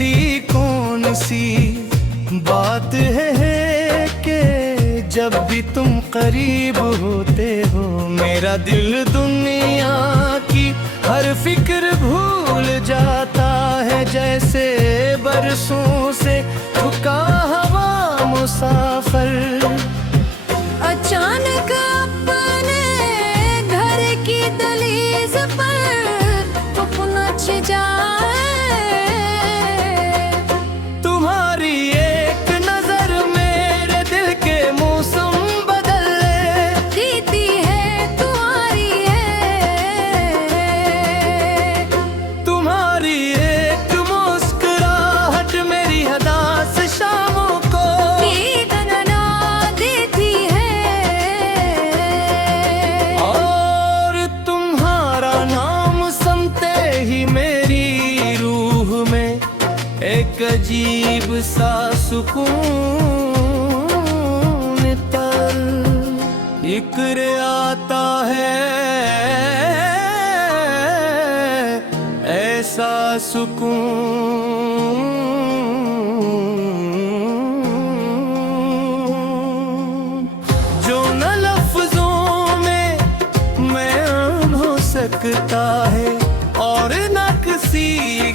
ऐसी कौन सी बात है कि जब भी तुम करीब होते हो मेरा दिल दुनिया की हर फिक्र भूल जाता है। जैसे बरसों से थका हुआ मुसाफिर अचानक अपने घर की दहलीज पर पहुंच जाए। तुम्हारी एक नजर मेरे दिल के मौसम बदल देती है, तुम्हारी है। तुम्हारी एक मुस्कुराहट मेरी हदास शामों को नींद ना देती है। और तुम्हारा नाम सुनते ही मेरी रूह में एक अजीब सा सुकून तर इक्र आता है। ऐसा सुकून जो न लफ्जों में बयान हो सकता है और न किसी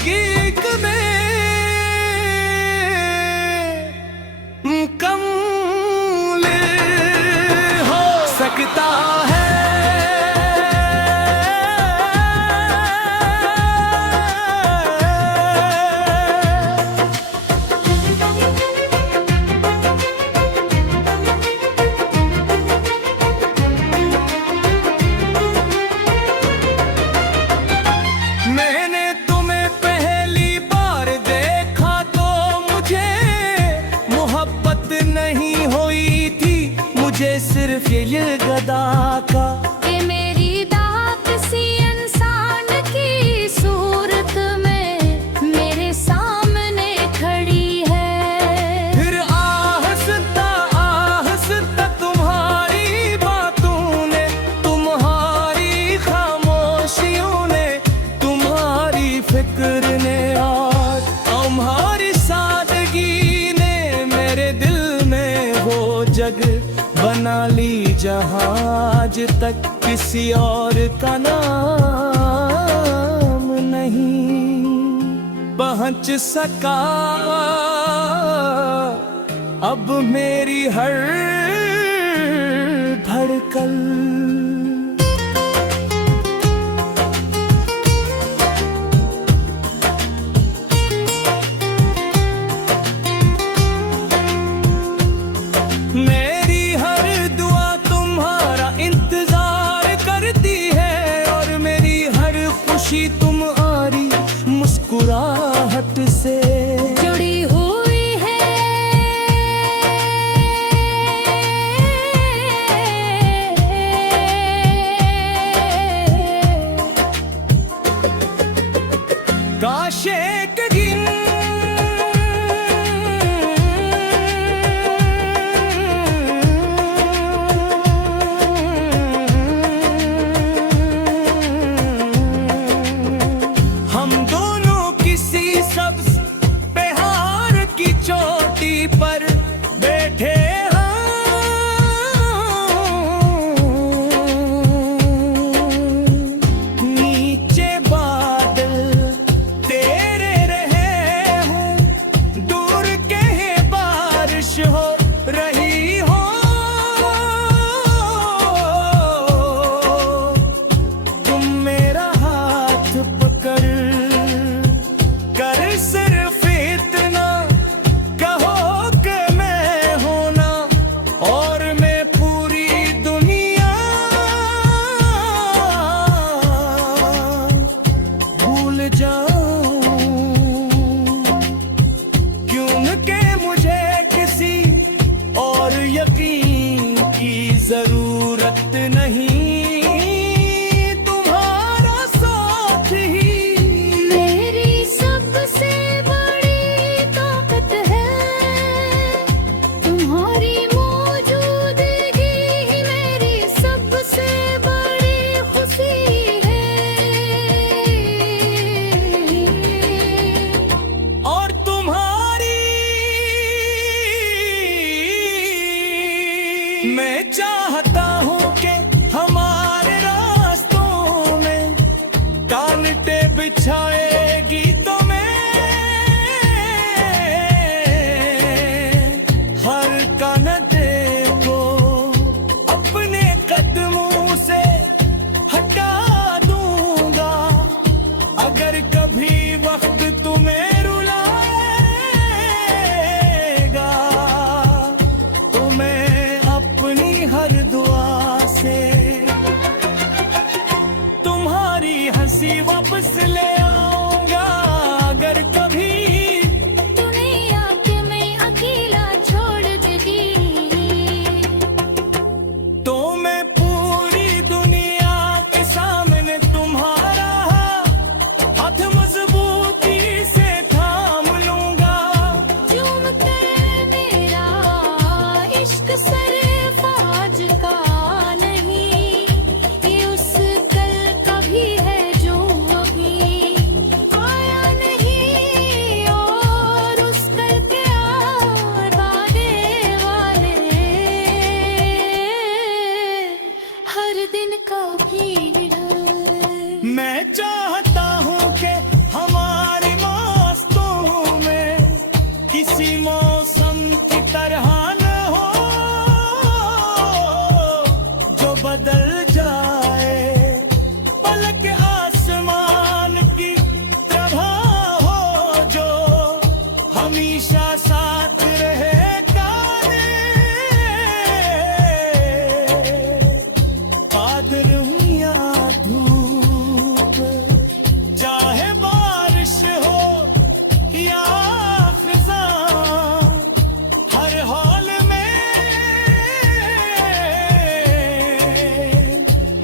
गीत में मुकम्मल हो सकता है। मैंने तुम्हें पहली बार देखा तो मुझे मोहब्बत नहीं हुई थी, मुझे सिर्फ ये गदा का ये मेरी दाग सी इंसान की सूरत में मेरे सामने खड़ी है। फिर आहिस्ता आहिस्ता तुम्हारी बातों ने, तुम्हारी खामोशियों ने, तुम्हारी फिक्र ने और तुम्हारी सादगी ने मेरे दिल में वो जगह बना ली जहां आज तक किसी और का नाम नहीं पहुंच सका। अब मेरी हर धड़कन मेरी हर दुआ तुम्हारा इंतजार करती है और मेरी हर खुशी तुम्हारी मुस्कुराहट से जुड़ी हुई है। काश एक दिन हम दोनों किसी सब्ज पहाड़ की चोटी पर बैठे नीचे बादल तेरे रहे हों, दूर कहीं बारिश हो रही हो, तुम मेरा हाथ पकड़ कर सिर्फ इतना कहो कि हमेशा साथ रहेगा रे। बादल या धूप, चाहे बारिश हो या फिजां, हर हाल में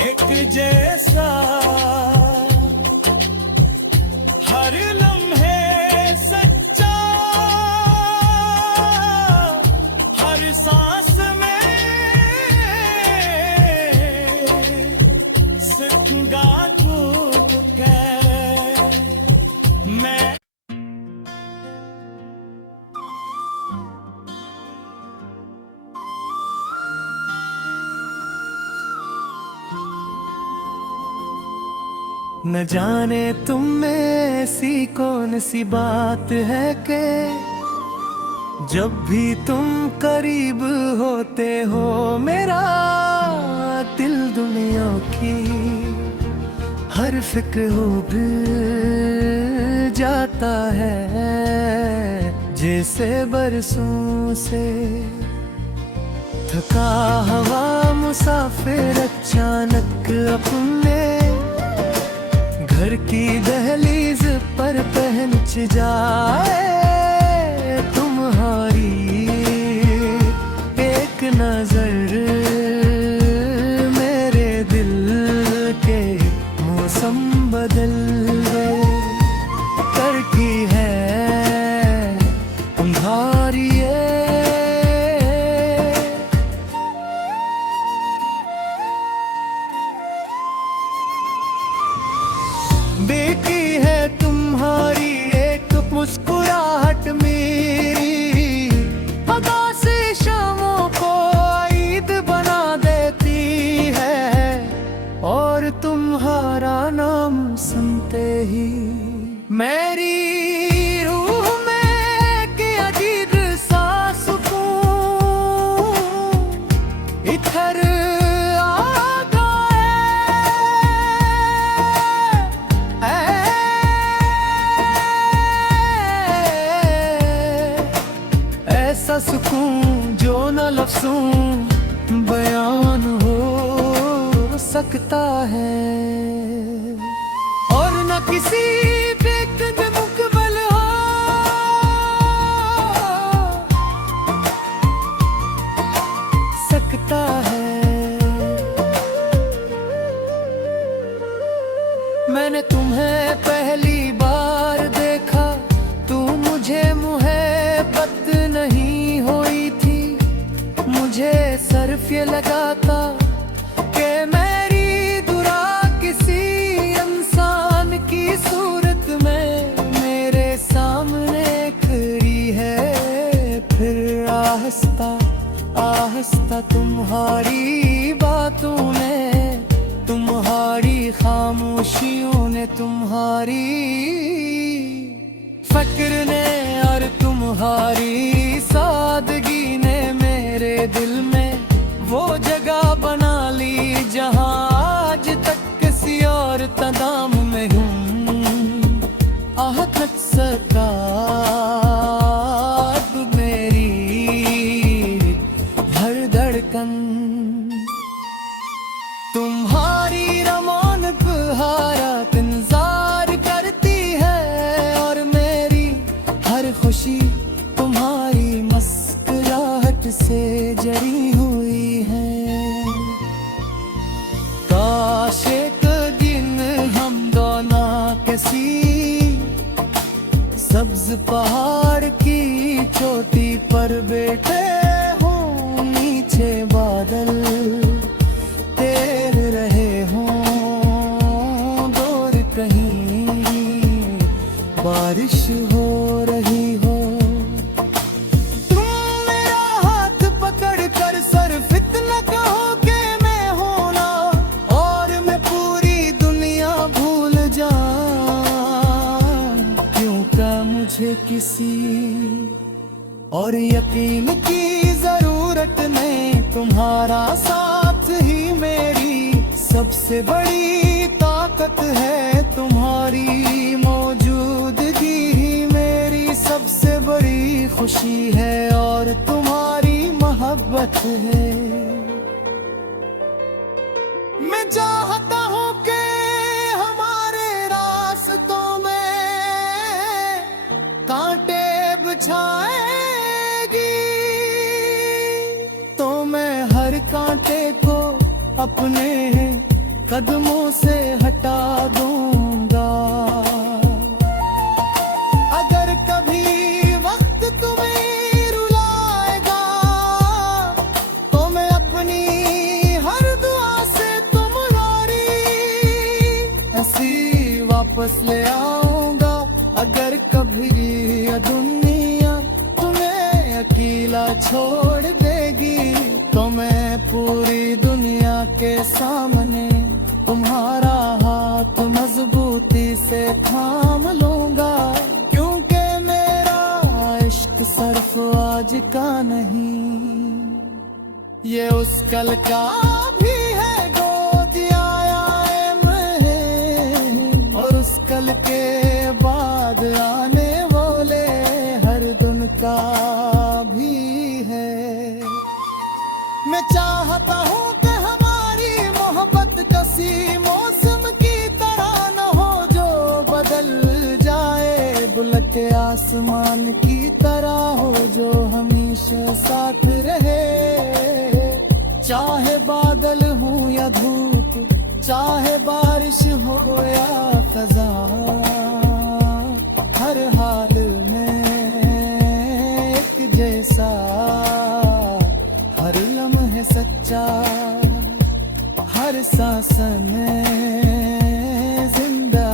एक जैसा, हर लम्हे सच्चा, हर सांस में सकूंगा खुद कह मैं। न जाने तुम में ऐसी कौन सी बात है कि जब भी तुम करीब होते हो मेरा दिल दुनिया की हर फिक्र उब जाता है। जैसे बरसों से थका हवा मुसाफिर अचानक अपने घर की दहलीज पर पहुंच जाए। तुम्हारी एक नजर मेरे दिल के मौसम बदल करती है तुम्हारी बेटी है तुम्हारी एक मुस्कुराहट मेरी अदा से शामों को ईद बना देती है। और तुम्हारा नाम सुनते ही मेरी रूह में एक अजीब सा सुकून इधर ऐसा सुकून जो न लफ्ज़ों बयान हो सकता है और न किसी बेकद मुकबल हो सकता है। मैंने तुम्हें पहली बार देखा, तू मुझे मुहब्बत नहीं हुई थी। मुझे सिर्फ ये लगा था कि मेरी दुआ किसी इंसान की सूरत में मेरे सामने खड़ी है। फिर आहिस्ता आहिस्ता तुम्हारी बातों ने, तुम्हारी खामोशियों ने, तुम्हारी फक्र ने और तुम्हारी सादगी ने मेरे दिल में वो जगह बना ली जहां आज तक किसी और तदाम में हूँ। आह थक सका अब मेरी हर धड़कन, तुम्हारी रमौनक हारत इंतजार करती है और मेरी हर खुशी तुम्हारी मुस्कुराहट से जड़ी हुई है। काश एक दिन हम दोनों किसी सब्ज पहाड़ की चोटी पर बैठे हों, नीचे बादल तेर रहे हों, दूर कहीं बारिश हो रही हो। तुम मेरा हाथ पकड़ कर सिर्फ इतना कहो कि मैं हूं ना, और मैं पूरी दुनिया भूल जाऊं। क्यों का मुझे किसी और यकीन की जरूरत नहीं, तुम्हारा साथ ही मेरी सबसे बड़ी ताकत है। तुम्हारी मौजूदगी ही मेरी सबसे बड़ी खुशी है और तुम्हारी मोहब्बत है। मैं चाहता हूँ कि हमारे रास्तों में कांटे बिछाएगी, तो मैं हर कांटे को अपने कदमों से हटा दूंगा। अगर कभी वक्त तुम्हें रुलाएगा, तो मैं अपनी हर दुआ से तुम्हारी ऐसी वापस ले आऊंगा। अगर कभी ये दुनिया तुम्हें अकेला छोड़ देगी, तो मैं पूरी दुनिया के सामने तुम्हारा हाथ मजबूती से थाम लूंगा। क्योंकि मेरा इश्क सिर्फ आज का नहीं, ये उस कल का भी है गोद आया में, और उस कल के बाद आने वाले हर दिन का भी है। मैं चाहता हूँ कि हमारी मोहब्बत किसी मौसम की तरह न हो जो बदल जाए, बुलक आसमान की तरह हो जो हमेशा साथ रहे। चाहे बादल हो या धूप, चाहे बारिश हो या खजा, हर हाल में एक जैसा, हर लम्हे सच्चा, हर सांस में जिंदा।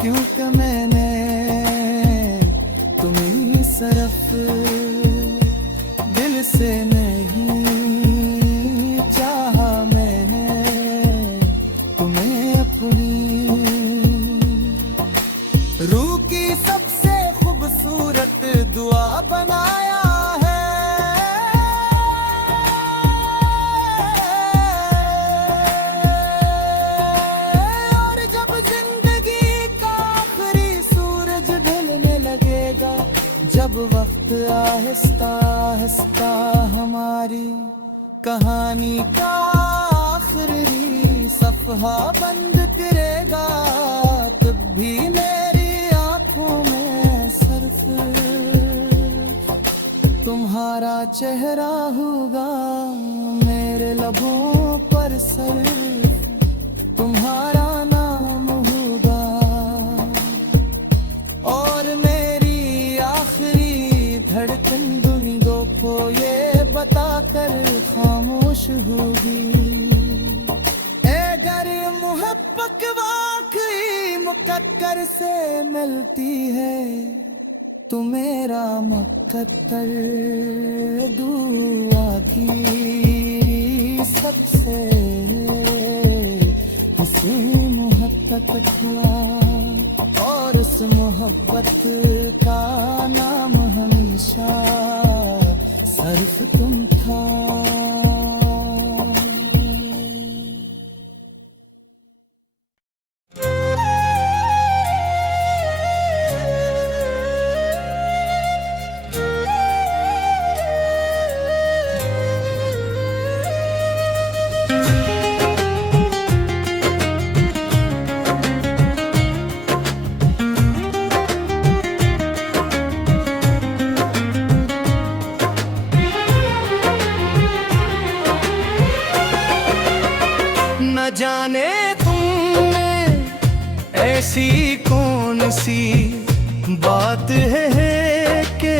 क्योंकि मैंने तुम्हें सिर्फ दिल से नहीं चाहा, मैंने तुम्हें अपनी रूह की सबसे खूबसूरत दुआ बनाया है। और जब जिंदगी का आखिरी सूरज ढलने लगेगा, जब वक्त आहिस्ता आहिस्ता हमारी कहानी का आखिरी सफहा बंद करेगा, तब भी मेरी आंखों में सिर्फ तुम्हारा चेहरा होगा, मेरे लबों पर सिर्फ तुम्हारा नाम होगा। और मेरी आखिरी धड़कन दुनिया को ये बताकर खामोश होगी, अगर मोहब्बत वाकई मुकद्दर से मिलती है, तो मेरा मुकद्दर दुआ की सबसे हसीन मोहब्बत था, और उस मोहब्बत का नाम हमेशा सिर्फ तुम था। न जाने तुमने ऐसी कौन सी बात है कि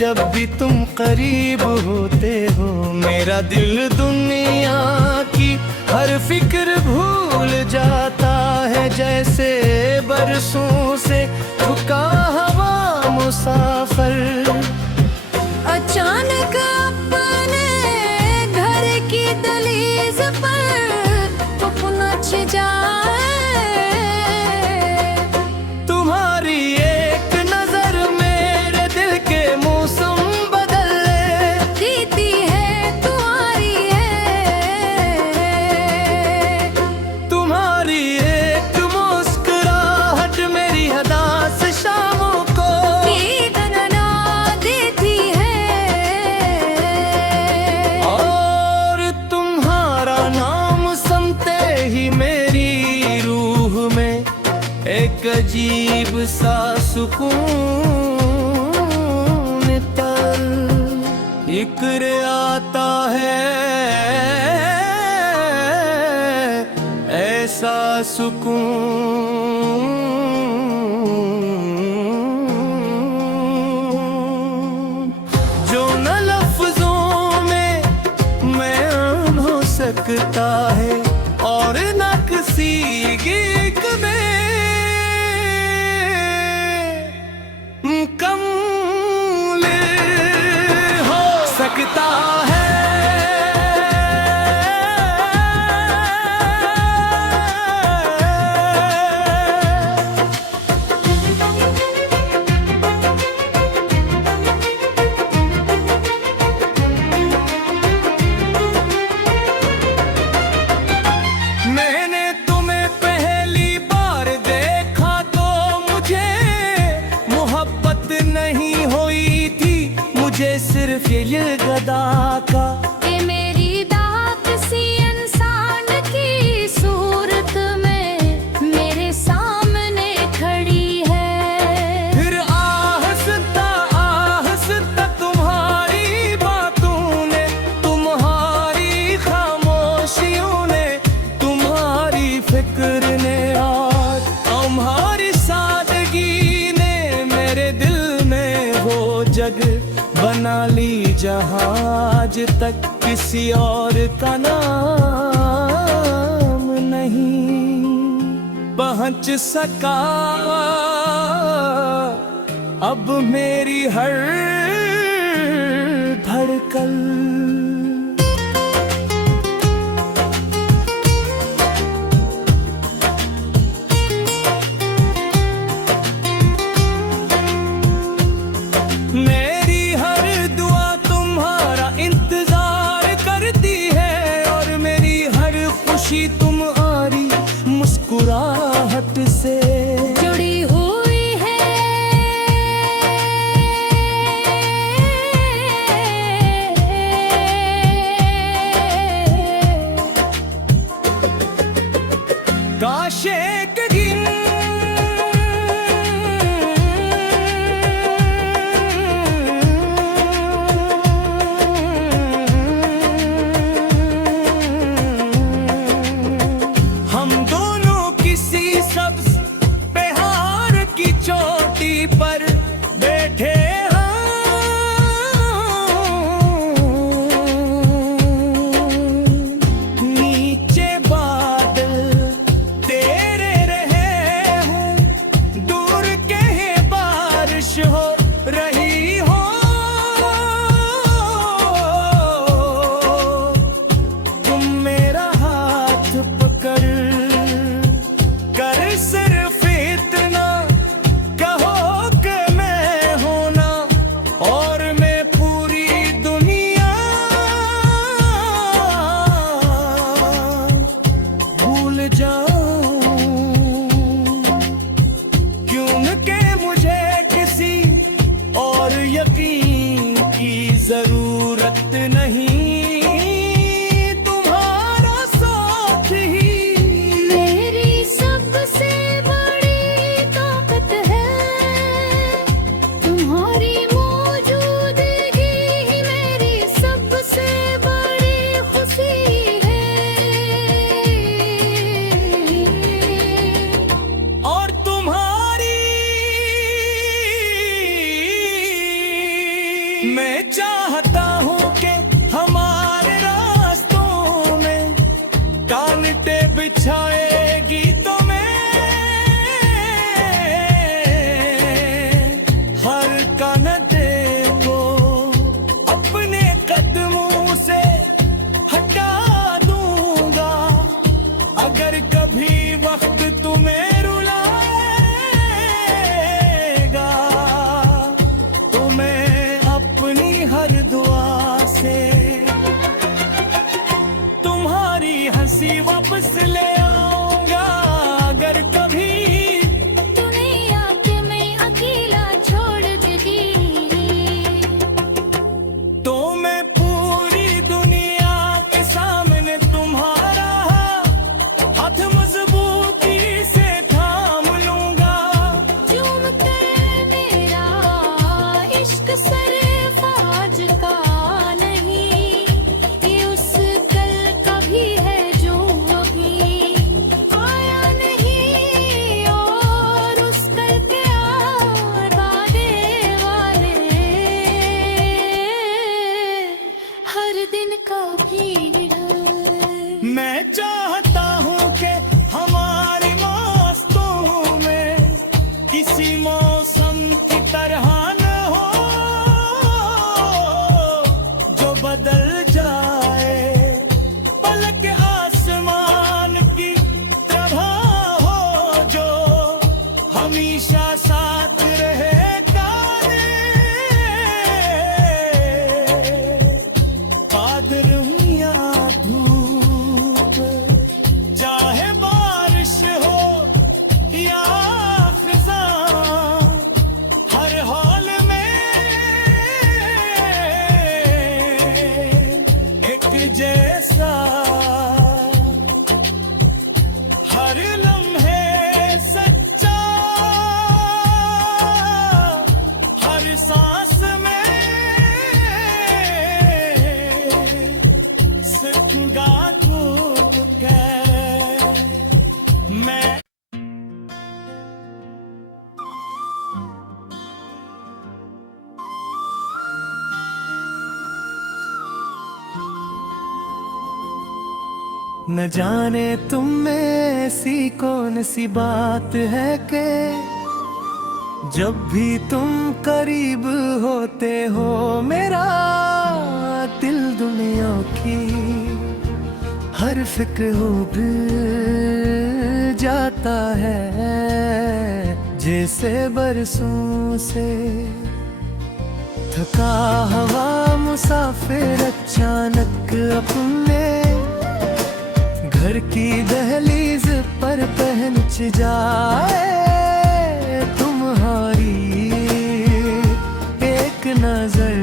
जब भी तुम करीब होते हो, मेरा दिल दुनिया की हर फिक्र भूल जाता है। जैसे बरसों से रुका हुआ मुसाफिर अचानक अपने घर की दहलीज पर पहुंच जाए। तुम्हारी एक नजर मेरे दिल के मौसम बदल दीदी है तुम्हारी तुम्हारी एक मुस्कुराहट मेरी हदास शामों को अजीब सा सुकून पर इक्र आता है, ऐसा सुकून जो न लफ्जों में बयान हो सकता है और न किसी गीत में मुकम्मल हो सकता है। मैंने तुम्हें पहली बार देखा तो मुझे मोहब्बत नहीं हुई थी, मुझे सिर्फ ये गदा का ये मेरी दात सी इंसान की सूरत में मेरे सामने खड़ी है। फिर आहिस्ता आहिस्ता तुम्हारी बातों ने, तुम्हारी खामोशियों ने, तुम्हारी फिक्र ने और तुम्हारी सादगी ने मेरे दिल में वो जगह बना ली जहाँ आज तक किसी और का नाम नहीं पहुँच सका। अब मेरी हर धड़कन मेरी हर दुआ तुम्हारा इंतजार करती है और मेरी हर खुशी तुम्हारी मुस्कुराहट से जुड़ी हुई है। काश एक दिन हम दोनों किसी सब्ज पहाड़ की चोटी पर बैठे नीचे बादल तेरे रहे हों, दूर कहीं बारिश हो रही हो, तुम मेरा हाथ पकड़ कर सिर्फ इतना कहो कि मैं हूं ना और मैं पूरी दुनिया भूल जाऊं, क्योंकि मुझे किसी और यकीन की जरूरत नहीं, तुम्हारा साथ ही मेरी सबसे बड़ी ताकत है, तुम्हारी मौजूदगी ही मेरी सबसे बड़ी खुशी है। और तुम्हारी मैं चाहता हूँ कि हमारे रास्तों में कांटे बिछाएगी तो मैं हर कांटे को अपने कदमों से हटा दूंगा। अगर कभी वक्त तुम्हें रुलाएगा तो मैं अपनी हर दुआ से तुम्हारी हंसी वापस ले आऊं। मौसम की तरह न हो जो बदल जाए, पलक आसमान की तरह हो जो हमेशा साथ रहे। बादल हूँ या धूप, चाहे बारिश हो या खिज़ां, हर हाल में एक जैसा, हर लम्हे सच्चा, हर सांस में सिंगा खूब कर मैं। न जाने तुम में ऐसी कौन सी बात है कि जब भी तुम करीब होते हो मेरा दिल दुनिया की हर फिक्र उब जाता है। जैसे बरसों से थका हवा मुसाफिर अचानक अपने घर की दहलीज पर पहुंच जाए। तुम्हारी एक नजर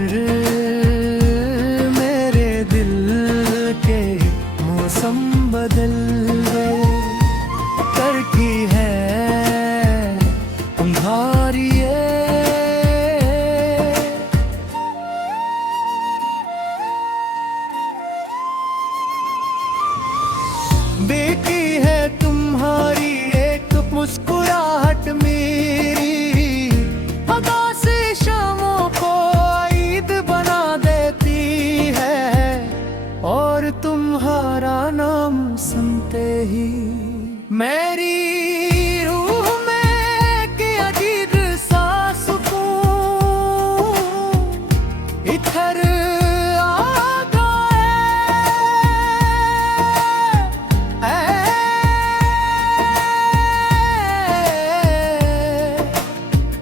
मेरे दिल के मौसम बदल करती है। तुम्हारी बेटी है तुम्हारी एक मुस्कुराहट मेरी अदा से शामों को ईद बना देती है। और तुम्हारा नाम सुनते ही मेरी रूह में एक अजीब सा सुकून इधर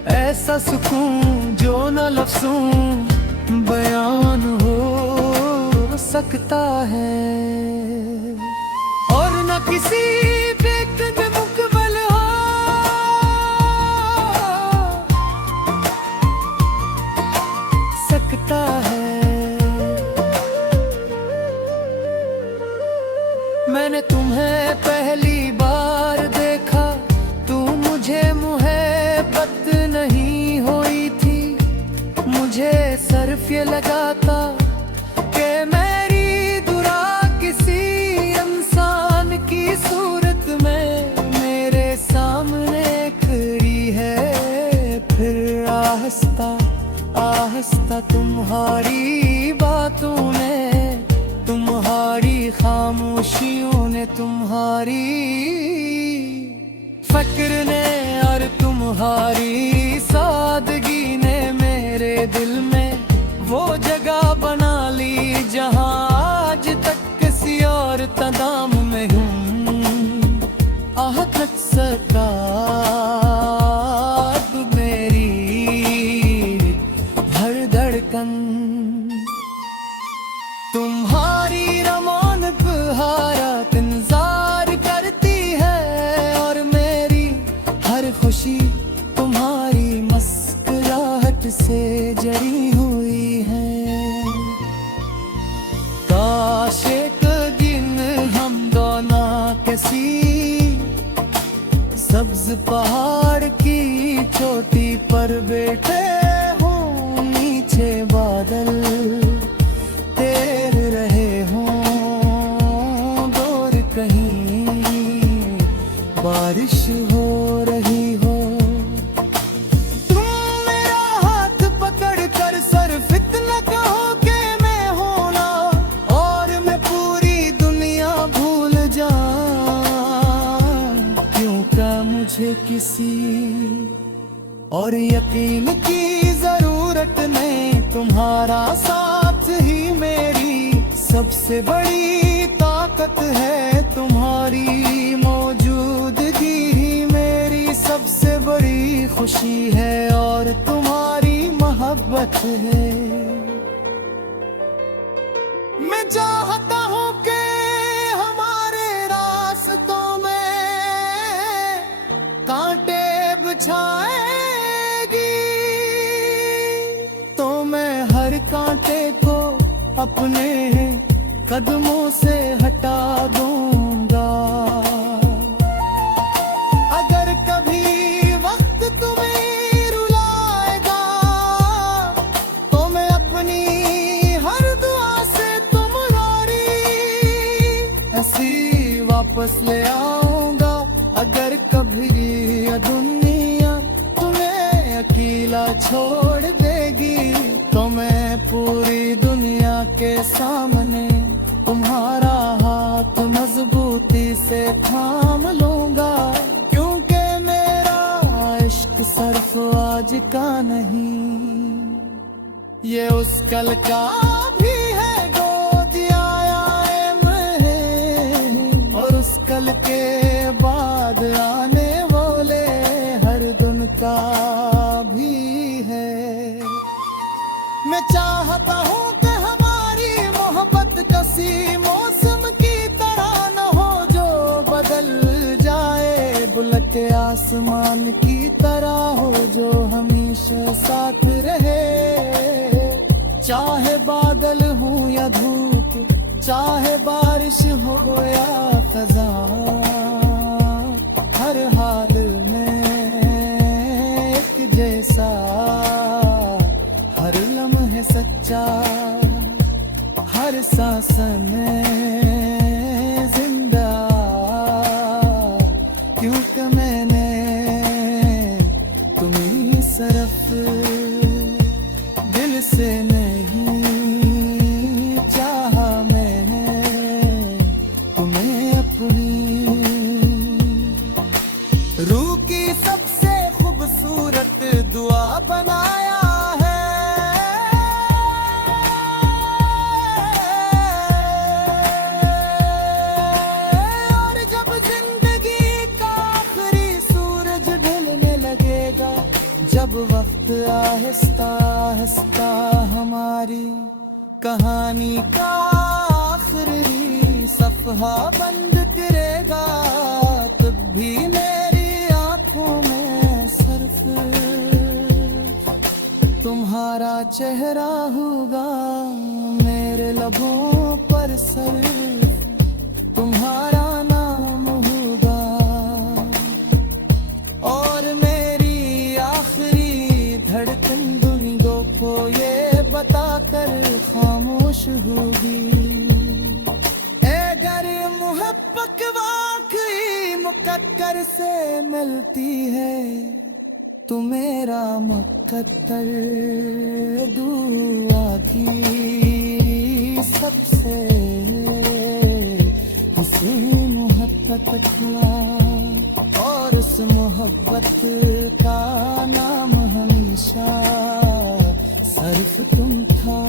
ऐसा सुकून जो न लफ्ज़ों बयान हो सकता है और न किसी व्यक्त में मुकबल हो सकता है। मैंने तुम्हें पहली बार देखा, तू मुझे मुहब्बत नहीं हुई थी। मुझे सिर्फ ये लगा था कि मेरी दुआ किसी इंसान की सूरत में मेरे सामने खड़ी है। फिर आहिस्ता आहिस्ता तुम्हारी बातों ने, तुम्हारी खामोशियों ने, तुम्हारी फक्र ने और तुम्हारी सादगी ने मेरे दिल में वो जगह बना ली जहां आज तक किसी और तदाम में हूँ। आह तक सका मेरी हर धड़कन तुम्हारी रमौनक हारत इंतजार करती है। और मेरी हर खुशी तुम्हारी मुस्कुराहट से जड़ी हुई है। काश एक दिन हम दोनों किसी सब्ज पहाड़ की चोटी पर बैठे हों, नीचे बादल तेर रहे हों, दूर कहीं बारिश हो रही हो। तुम मेरा हाथ पकड़ कर सिर्फ इतना कहो कि मैं होना और मैं पूरी दुनिया भूल जाऊं। क्यों का मुझे किसी और यकीन की जरूरत नहीं, तुम्हारा साथ ही मेरी सबसे बड़ी ताकत है। तुम्हारी मौजूदगी ही मेरी सबसे बड़ी खुशी है, और तुम्हारी मोहब्बत है। मैं चाहता हूँ कि हमारे रास्तों में कांटे बिछाएगी, तो मैं हर कांटे को अपने कदमों से हटा दूंगा। अगर कभी वक्त तुम्हें रुलाएगा, तो मैं अपनी हर दुआ से तुम्हारी ऐसी वापस ले आऊंगा। अगर कभी ये दुनिया तुम्हें अकेला छोड़ देगी, तो मैं पूरी दुनिया के सामने तुम्हारा हाथ मजबूती से थाम लूंगा। क्योंकि मेरा इश्क सिर्फ आज का नहीं, ये उस कल का भी है गोद आया में, और उस कल के बाद आने वाले हर दिन का भी है। मैं चाहता हूँ कि हमारी मोहब्बत किसी मौसम की तरह न हो जो बदल जाए, बुलक आसमान की तरह हो जो हमेशा साथ रहे। चाहे बादल हो या धूप, चाहे बारिश हो या खजा, हर हाल में एक जैसा, हर लम्हे सच्चा, हर सांस में जिंदा। क्योंकि मैंने तुम्हें सिर्फ दिल से नहीं चाहा, मैंने तुम्हें अपनी रूह की सबसे खूबसूरत दुआ बनाया है। और जब जिंदगी का आखिरी सूरज ढलने लगेगा, जब वक्त आहिस्ता आहिस्ता हमारी कहानी का आखिरी सफहा बंद करेगा, तब भी मेरी आंखों में सिर्फ तुम्हारा चेहरा होगा। मेरे लबों पर सिर्फ तुम्हारा नाम होगा, और मेरी आखिरी धड़कन दुनिया को ये बताकर खामोश होगी। अगर मोहब्बत वाकई मुकद्दर से मिलती है, तो मेरा मुकद्दर दुआ की सबसे हुस्न मोहब्बत था, और उस मोहब्बत का नाम हमेशा सिर्फ तुम था।